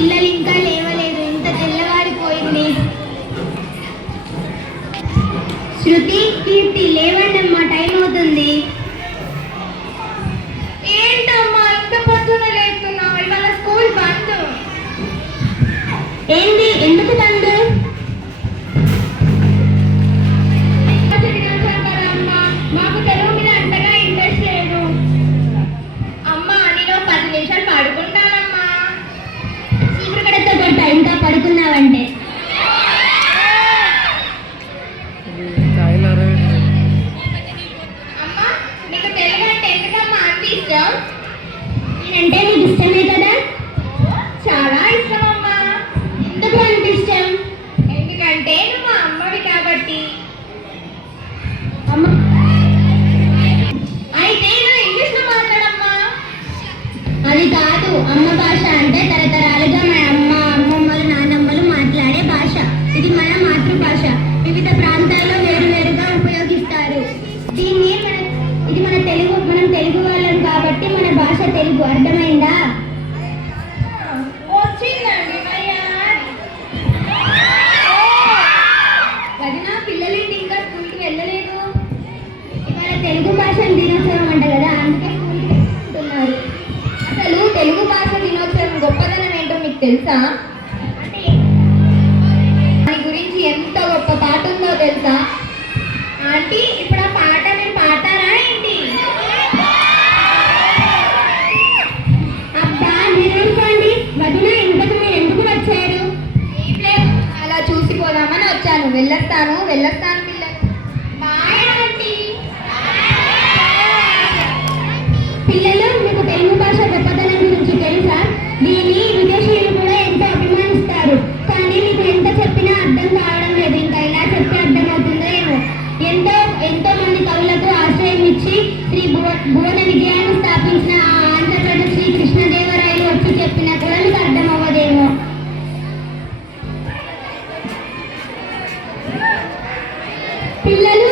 పిల్లలు ఇంకా లేవలేదు. ఇంత తెల్లవారిపోయింది. శృతి కీర్తి లేవండి అమ్మా టైం అవుతుంది. ఏంటమ్మా ఇంత పొద్దున లేపుతున్నావు ఇవాళ స్కూల్ బంద్. ఏంది? ఇష్టం? నేనంటే నీకు ఇష్టమే కదా? చాలా ఇష్టం అమ్మా. ఎందుకు అంత ఇష్టం? ఎందుకంటే నువ్వు మా అమ్మవి కాబట్టి. అమ్మ. అయితే నువ్వు ఇంగ్లీష్లో మాట్లాడమ్మా. అది కాదు అమ్మ భాష అంటే తరతరాలు. మన భాష తెలుగు అర్థమైందా? వదిన పిల్లలేంటి ఇంకా స్కూల్కి వెళ్ళలేదు? ఇవాళ తెలుగు భాష దినోత్సవం అంట కదా అందుకే స్కూల్కి అసలు తెలుగు భాష దినోత్సవం గొప్పదనం ఏంటో మీకు తెలుసా? వెళ్ళొస్తాను వెళ్ళొస్తాను పిల్ల. పిల్లలు la.